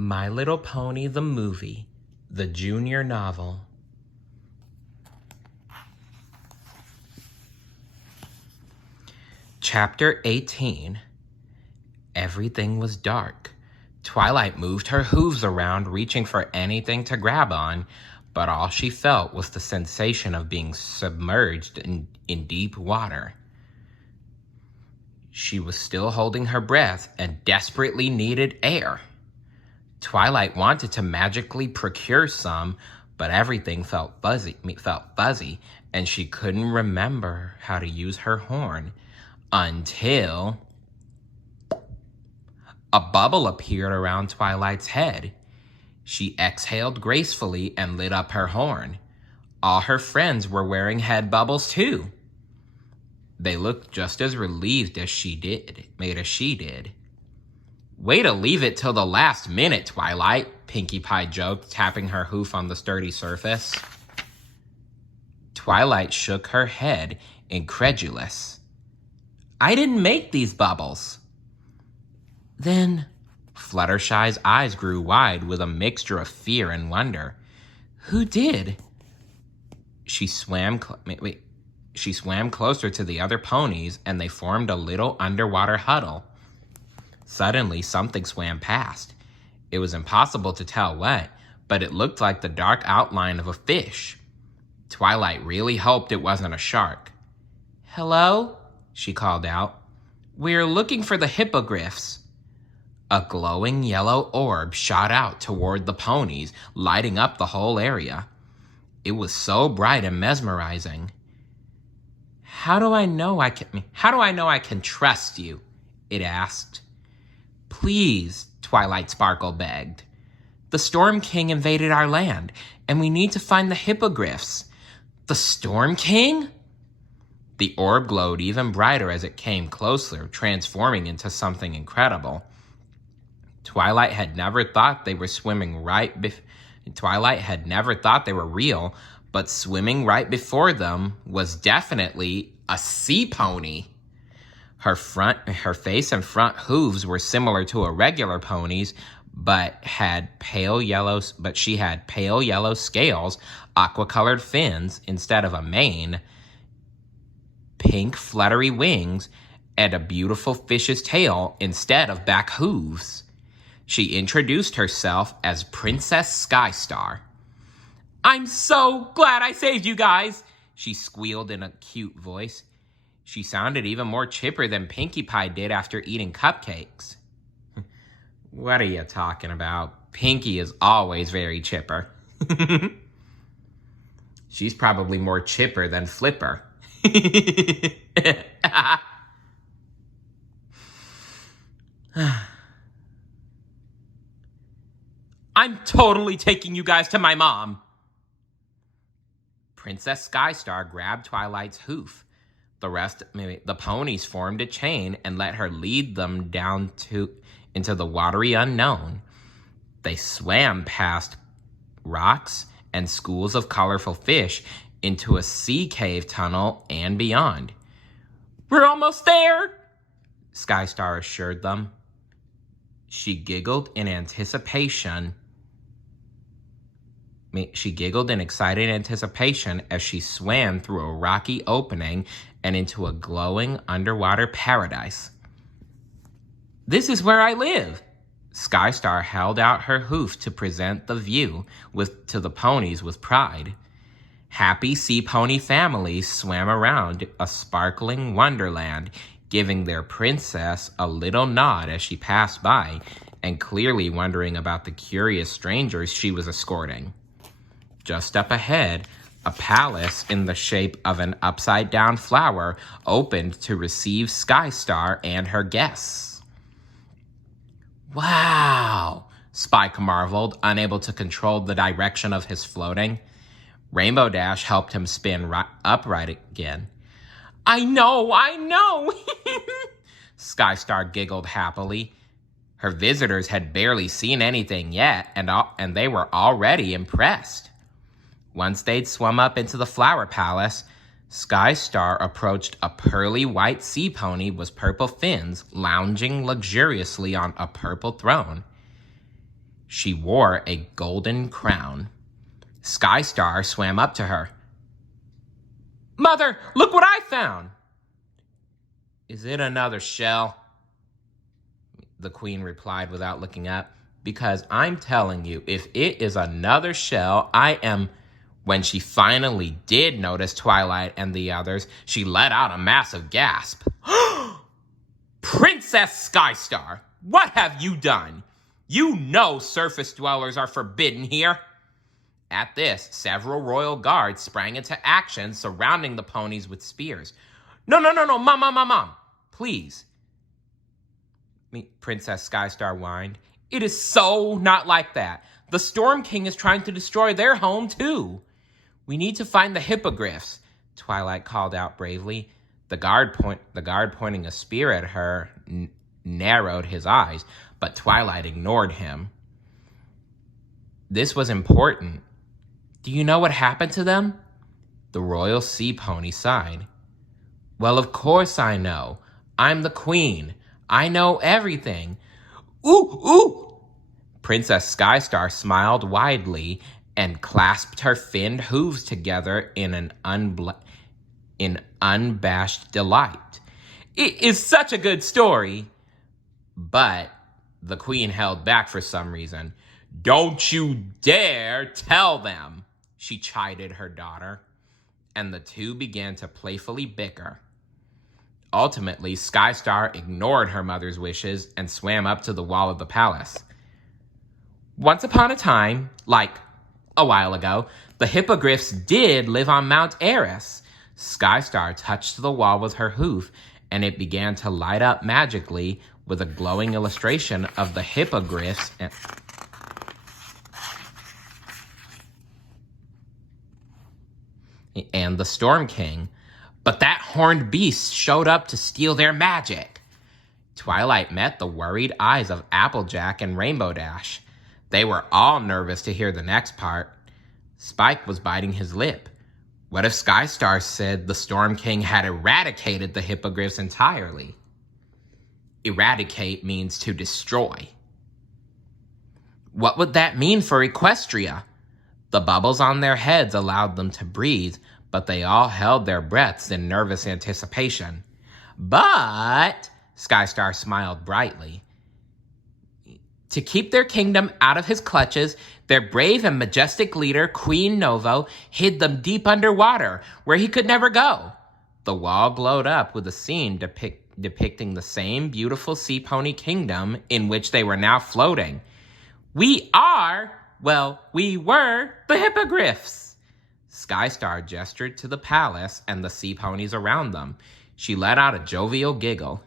My Little Pony the Movie, the junior novel. Chapter 18. Everything was dark. Twilight moved her hooves around, reaching for anything to grab on, but all she felt was the sensation of being submerged in deep water. She was still holding her breath and desperately needed air. Twilight wanted to magically procure some, but everything felt fuzzy, and she couldn't remember how to use her horn until a bubble appeared around Twilight's head. She exhaled gracefully and lit up her horn. All her friends were wearing head bubbles too. They looked just as relieved as she did. Way to leave it till the last minute, Twilight, Pinkie Pie joked, tapping her hoof on the sturdy surface. Twilight shook her head, incredulous. I didn't make these bubbles. Then Fluttershy's eyes grew wide with a mixture of fear and wonder. Who did? She swam closer to the other ponies, and they formed a little underwater huddle. Suddenly, something swam past. It was impossible to tell what, but it looked like the dark outline of a fish. Twilight really hoped it wasn't a shark. Hello? She called out. We're looking for the hippogriffs. A glowing yellow orb shot out toward the ponies, lighting up the whole area. It was so bright and mesmerizing. How do I know I can trust you? It asked. Please, Twilight Sparkle begged. The Storm King invaded our land, and we need to find the hippogriffs. The Storm King? The orb glowed even brighter as it came closer, transforming into something incredible. Twilight had never thought they were real, but swimming right before them was definitely a sea pony. Her face and front hooves were similar to a regular pony's, but she had pale yellow scales, aqua-colored fins instead of a mane, pink fluttery wings, and a beautiful fish's tail instead of back hooves. She introduced herself as Princess Skystar. I'm so glad I saved you guys, she squealed in a cute voice. She sounded even more chipper than Pinkie Pie did after eating cupcakes. What are you talking about? Pinkie is always very chipper. She's probably more chipper than Flipper. I'm totally taking you guys to my mom. Princess Skystar grabbed Twilight's hoof. The ponies formed a chain and let her lead them down into the watery unknown. They swam past rocks and schools of colorful fish into a sea cave tunnel and beyond. We're almost there, Skystar assured them. She giggled in excited anticipation as she swam through a rocky opening and into a glowing underwater paradise. This is where I live. Skystar held out her hoof to present the view to the ponies with pride. Happy sea pony families swam around a sparkling wonderland, giving their princess a little nod as she passed by, and clearly wondering about the curious strangers she was escorting. Just up ahead, a palace in the shape of an upside-down flower opened to receive Skystar and her guests. Wow, Spike marveled, unable to control the direction of his floating. Rainbow Dash helped him spin upright again. I know! Skystar giggled happily. Her visitors had barely seen anything yet, and they were already impressed. Once they'd swum up into the flower palace, Skystar approached a pearly white sea pony with purple fins lounging luxuriously on a purple throne. She wore a golden crown. Skystar swam up to her. "Mother, look what I found!" "Is it another shell?" the queen replied without looking up. "Because I'm telling you, if it is another shell, I am..." When she finally did notice Twilight and the others, she let out a massive gasp. "Princess Skystar, what have you done? You know surface dwellers are forbidden here." At this, several royal guards sprang into action, surrounding the ponies with spears. No, Mom, please," Princess Skystar whined. "It is so not like that. The Storm King is trying to destroy their home, too." "We need to find the hippogriffs," Twilight called out bravely. The guard pointing a spear at her narrowed his eyes, but Twilight ignored him. "This was important. Do you know what happened to them?" The royal sea pony sighed. "Well, of course I know. I'm the queen. I know everything." Ooh! Princess Skystar smiled widely and clasped her finned hooves together in unabashed delight. "It is such a good story." But the queen held back for some reason. "Don't you dare tell them," she chided her daughter, and the two began to playfully bicker. Ultimately, Skystar ignored her mother's wishes and swam up to the wall of the palace. Once upon a time, like a while ago, the hippogriffs did live on Mount Eris. Skystar touched the wall with her hoof, and it began to light up magically with a glowing illustration of the hippogriffs and the Storm King. But that horned beast showed up to steal their magic. Twilight met the worried eyes of Applejack and Rainbow Dash. They were all nervous to hear the next part. Spike was biting his lip. What if Skystar said the Storm King had eradicated the hippogriffs entirely? Eradicate means to destroy. What would that mean for Equestria? The bubbles on their heads allowed them to breathe, but they all held their breaths in nervous anticipation. But, Skystar smiled brightly, to keep their kingdom out of his clutches, their brave and majestic leader, Queen Novo, hid them deep underwater, where he could never go. The wall glowed up with a scene depicting the same beautiful sea pony kingdom in which they were now floating. We were the hippogriffs. Skystar gestured to the palace and the sea ponies around them. She let out a jovial giggle.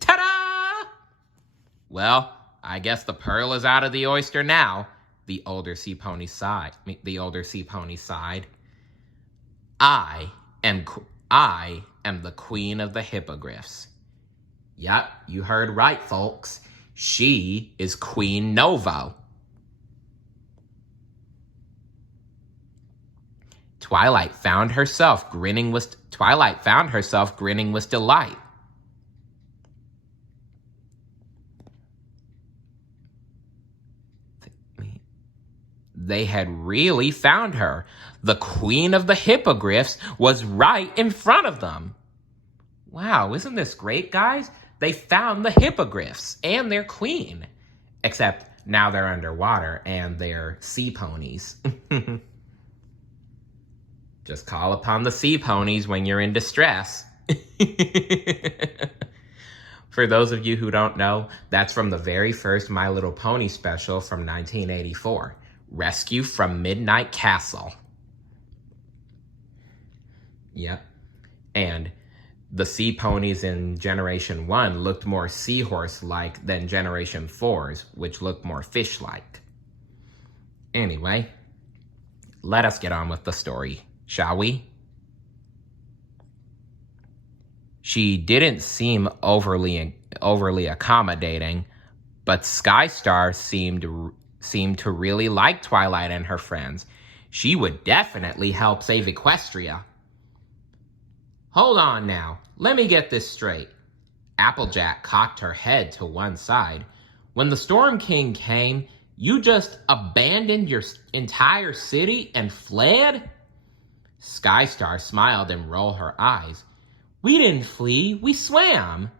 Ta-da! Well, I guess the pearl is out of the oyster now, the older sea pony sighed. I am the queen of the hippogriffs. Yep, you heard right, folks. She is Queen Novo. Twilight found herself grinning with delight. They had really found her. The queen of the hippogriffs was right in front of them. Wow, isn't this great, guys? They found the hippogriffs and their queen. Except now they're underwater and they're sea ponies. Just call upon the sea ponies when you're in distress. For those of you who don't know, that's from the very first My Little Pony special from 1984. Rescue from Midnight Castle. Yep. And the sea ponies in Generation 1 looked more seahorse-like than Generation 4's, which looked more fish-like. Anyway, let us get on with the story, shall we? She didn't seem overly accommodating, but Skystar seemed to really like Twilight and her friends. She would definitely help save Equestria. Hold on now, let me get this straight. Applejack cocked her head to one side. When the Storm King came, You just abandoned your entire city and fled? Skystar smiled and rolled her eyes. We didn't flee, we swam.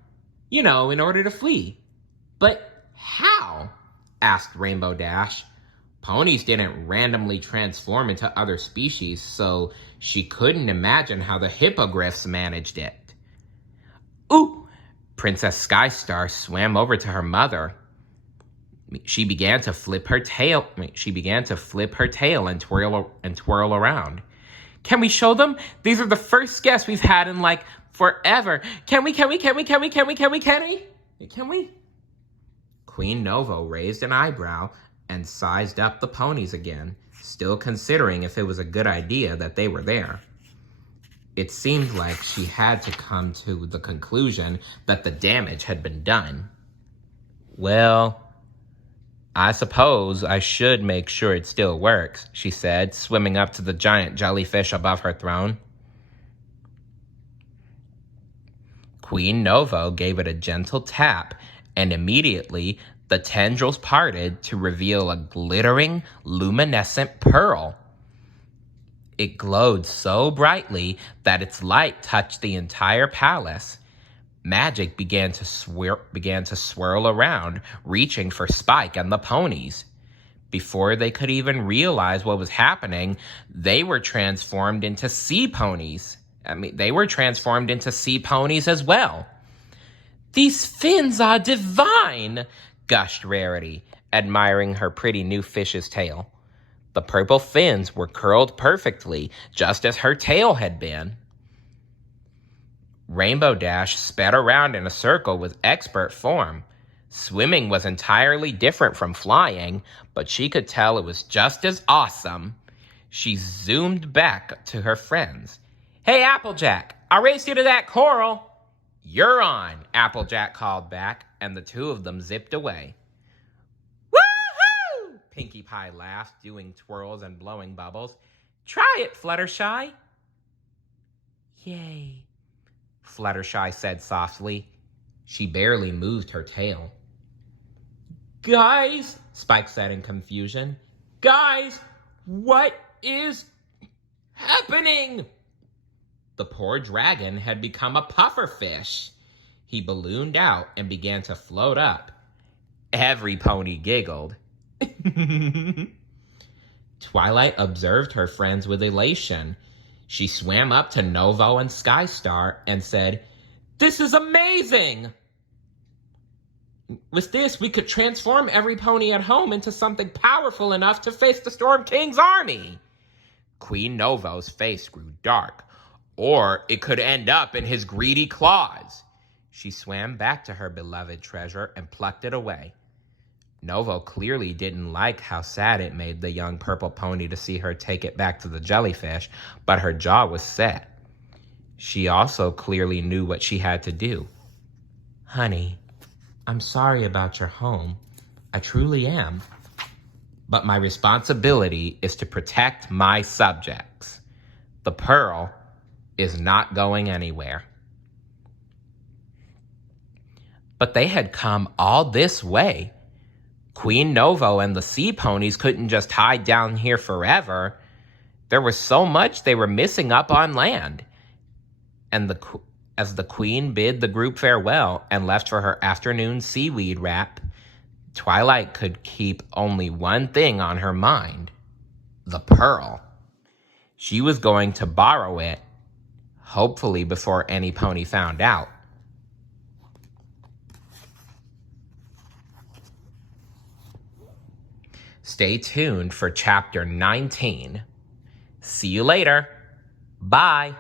You know, in order to flee. But how? Asked Rainbow Dash. Ponies didn't randomly transform into other species, so she couldn't imagine how the hippogriffs managed it. Ooh! Princess Skystar swam over to her mother. She began to flip her tail and twirl around. Can we show them? These are the first guests we've had in like forever. Can we? Queen Novo raised an eyebrow and sized up the ponies again, still considering if it was a good idea that they were there. It seemed like she had to come to the conclusion that the damage had been done. Well, I suppose I should make sure it still works, she said, swimming up to the giant jellyfish above her throne. Queen Novo gave it a gentle tap, and immediately the tendrils parted to reveal a glittering, luminescent pearl. It glowed so brightly that its light touched the entire palace. Magic began to swirl around, reaching for Spike and the ponies. Before they could even realize what was happening, they were transformed into sea ponies. They were transformed into sea ponies as well. These fins are divine, gushed Rarity, admiring her pretty new fish's tail. The purple fins were curled perfectly, just as her tail had been. Rainbow Dash sped around in a circle with expert form. Swimming was entirely different from flying, but she could tell it was just as awesome. She zoomed back to her friends. Hey, Applejack, I raced you to that coral. You're on, Applejack called back, and the two of them zipped away. Woohoo! Pinkie Pie laughed, doing twirls and blowing bubbles. Try it, Fluttershy. Yay, Fluttershy said softly. She barely moved her tail. Guys, Spike said in confusion. Guys, what is happening? The poor dragon had become a pufferfish. He ballooned out and began to float up. Every pony giggled. Twilight observed her friends with elation. She swam up to Novo and Skystar and said, This is amazing! With this, we could transform every pony at home into something powerful enough to face the Storm King's army. Queen Novo's face grew dark. Or it could end up in his greedy claws. She swam back to her beloved treasure and plucked it away. Novo clearly didn't like how sad it made the young purple pony to see her take it back to the jellyfish, but her jaw was set. She also clearly knew what she had to do. Honey, I'm sorry about your home. I truly am. But my responsibility is to protect my subjects. The pearl is not going anywhere. But they had come all this way. Queen Novo and the sea ponies couldn't just hide down here forever. There was so much they were missing up on land. And as the queen bid the group farewell and left for her afternoon seaweed wrap, Twilight could keep only one thing on her mind: the pearl. She was going to borrow it, hopefully before any pony found out. Stay tuned for Chapter 19. See you later. Bye.